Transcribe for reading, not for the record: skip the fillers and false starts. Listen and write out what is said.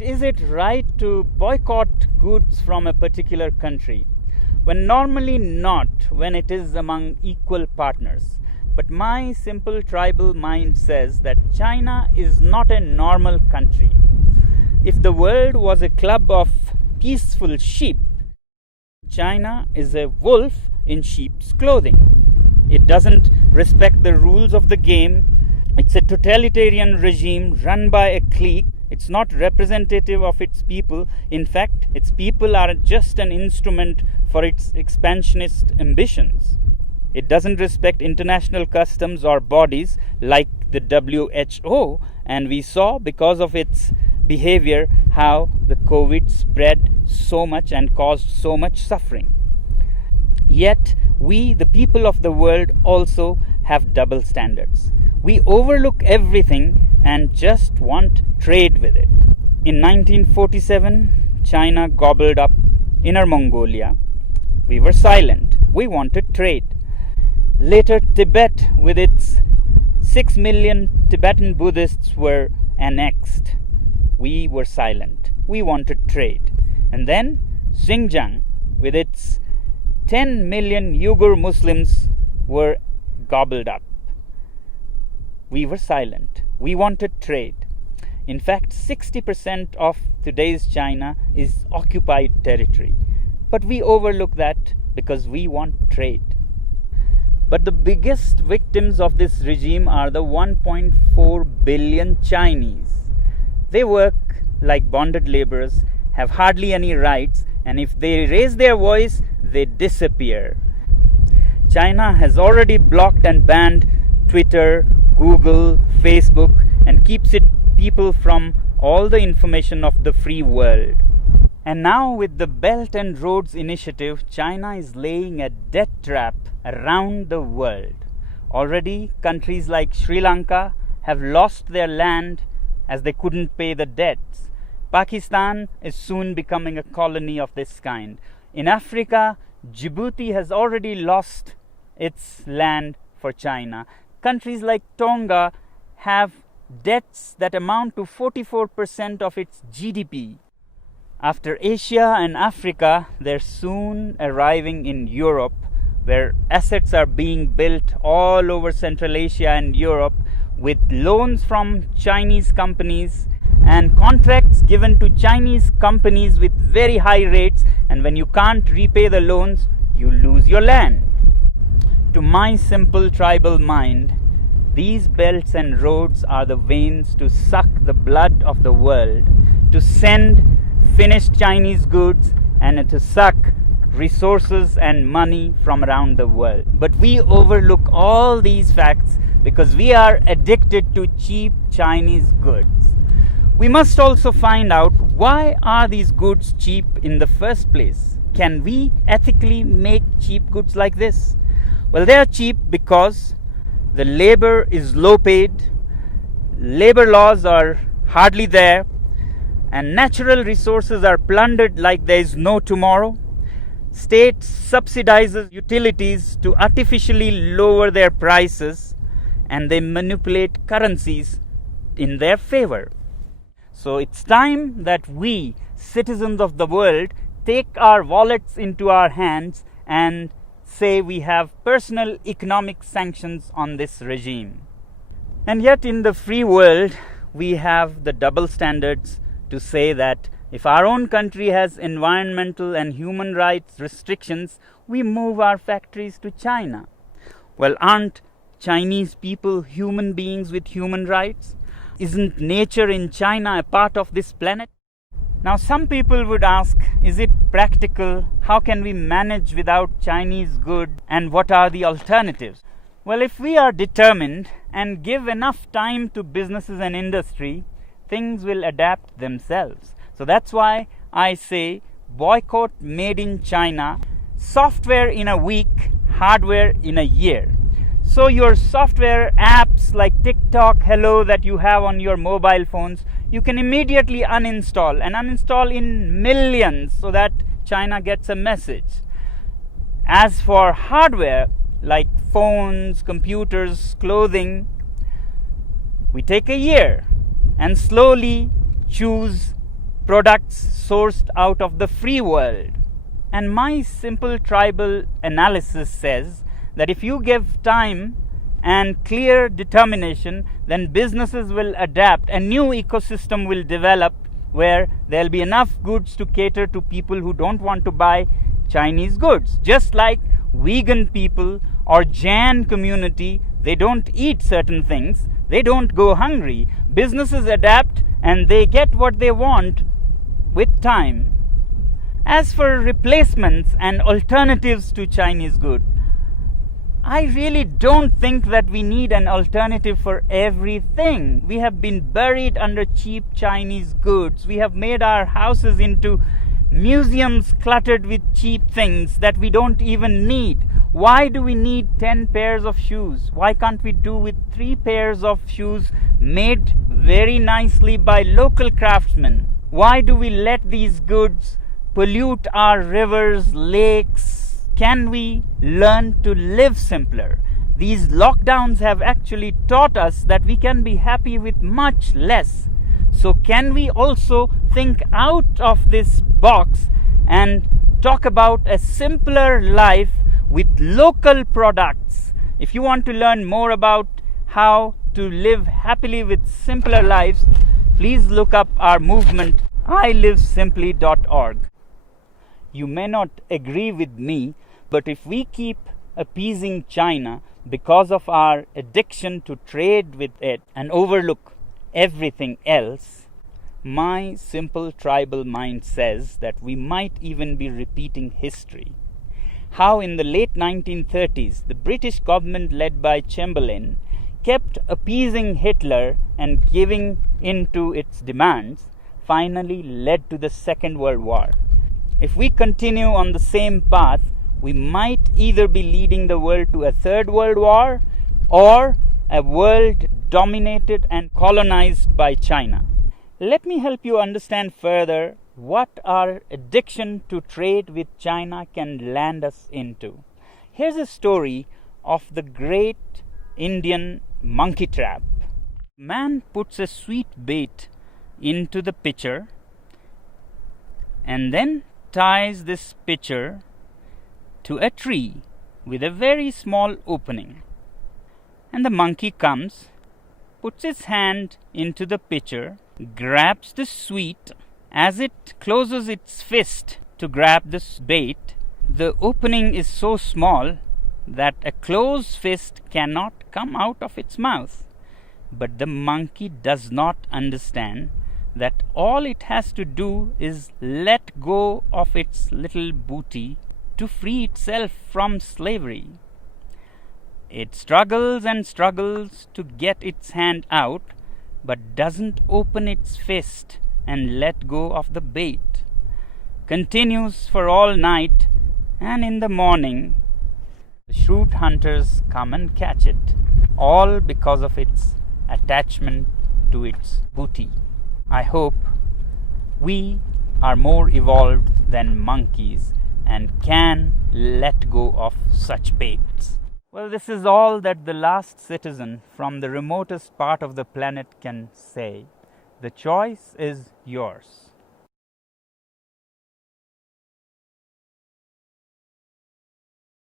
Is it right to boycott goods from a particular country? When normally not, when it is among equal partners. But my simple tribal mind says that China is not a normal country. If the world was a club of peaceful sheep, China is a wolf in sheep's clothing. It doesn't respect the rules of the game. It's a totalitarian regime run by a clique. It's not representative of its people. In fact, its people are just an instrument for its expansionist ambitions. It doesn't respect international customs or bodies like the WHO, and we saw because of its behavior how the COVID spread so much and caused so much suffering. Yet, we, the people of the world, also have double standards. We overlook everything and just want trade with it. In 1947, China gobbled up Inner Mongolia. We were silent. We wanted trade. Later, Tibet, with its 6 million Tibetan Buddhists, were annexed. We were silent. We wanted trade. And then Xinjiang, with its 10 million Uyghur Muslims, were gobbled up. We were silent. We wanted trade. In fact, 60% of today's China is occupied territory. But we overlook that because we want trade. But the biggest victims of this regime are the 1.4 billion Chinese. They work like bonded laborers, have hardly any rights, and if they raise their voice, they disappear. China has already blocked and banned Twitter, Google, Facebook, and keeps its people from all the information of the free world. And now with the Belt and Roads Initiative, China is laying a debt trap around the world. Already, countries like Sri Lanka have lost their land as they couldn't pay the debts. Pakistan is soon becoming a colony of this kind. In Africa, Djibouti has already lost its land for China. Countries like Tonga have debts that amount to 44% of its GDP. After Asia and Africa, they're soon arriving in Europe, where assets are being built all over Central Asia and Europe with loans from Chinese companies and contracts given to Chinese companies with very high rates, and when you can't repay the loans, you lose your land. To my simple tribal mind, these belts and roads are the veins to suck the blood of the world, to send finished Chinese goods, and to suck resources and money from around the world. But we overlook all these facts because we are addicted to cheap Chinese goods. We must also find out, why are these goods cheap in the first place? Can we ethically make cheap goods like this? Well, they are cheap because the labor is low paid, labor laws are hardly there, and natural resources are plundered like there is no tomorrow. State subsidizes utilities to artificially lower their prices, and they manipulate currencies in their favor. So it's time that we, citizens of the world, take our wallets into our hands and say we have personal economic sanctions on this regime. And yet in the free world, we have the double standards to say that if our own country has environmental and human rights restrictions, we move our factories to China. Well, aren't Chinese people human beings with human rights? Isn't nature in China a part of this planet? Now, some people would ask, is it practical? How can we manage without Chinese goods? And what are the alternatives? Well, if we are determined and give enough time to businesses and industry, things will adapt themselves. So that's why I say boycott made in China, software in a week, hardware in a year. So your software apps like TikTok, Hello that you have on your mobile phones, you can immediately uninstall and uninstall in millions so that China gets a message. As for hardware like phones, computers, clothing, we take a year and slowly choose products sourced out of the free world. And my simple tribal analysis says that if you give time and clear determination, then businesses will adapt. A new ecosystem will develop where there'll be enough goods to cater to people who don't want to buy Chinese goods. Just like vegan people or Jain community, they don't eat certain things, they don't go hungry. Businesses adapt and they get what they want with time. As for replacements and alternatives to Chinese good, I really don't think that we need an alternative for everything. We have been buried under cheap Chinese goods. We have made our houses into museums cluttered with cheap things that we don't even need. Why do we need 10 pairs of shoes? Why can't we do with 3 pairs of shoes made very nicely by local craftsmen? Why do we let these goods pollute our rivers, lakes? Can we learn to live simpler? These lockdowns have actually taught us that we can be happy with much less. So can we also think out of this box and talk about a simpler life with local products? If you want to learn more about how to live happily with simpler lives, please look up our movement, ilivesimply.org. You may not agree with me, but if we keep appeasing China because of our addiction to trade with it and overlook everything else, my simple tribal mind says that we might even be repeating history. How in the late 1930s, the British government led by Chamberlain kept appeasing Hitler and giving in to its demands finally led to the Second World War. If we continue on the same path, we might either be leading the world to a third world war or a world dominated and colonized by China. Let me help you understand further what our addiction to trade with China can land us into. Here's a story of the great Indian monkey trap. Man puts a sweet bait into the pitcher and then ties this pitcher to a tree with a very small opening. And the monkey comes, puts its hand into the pitcher, grabs the sweet. As it closes its fist to grab this bait, the opening is so small that a closed fist cannot come out of its mouth. But the monkey does not understand that all it has to do is let go of its little booty to free itself from slavery. It struggles and struggles to get its hand out, but doesn't open its fist and let go of the bait. Continues for all night, and in the morning, the shrewd hunters come and catch it, all because of its attachment to its booty. I hope we are more evolved than monkeys and can let go of such baits. Well, this is all that the last citizen from the remotest part of the planet can say. The choice is yours.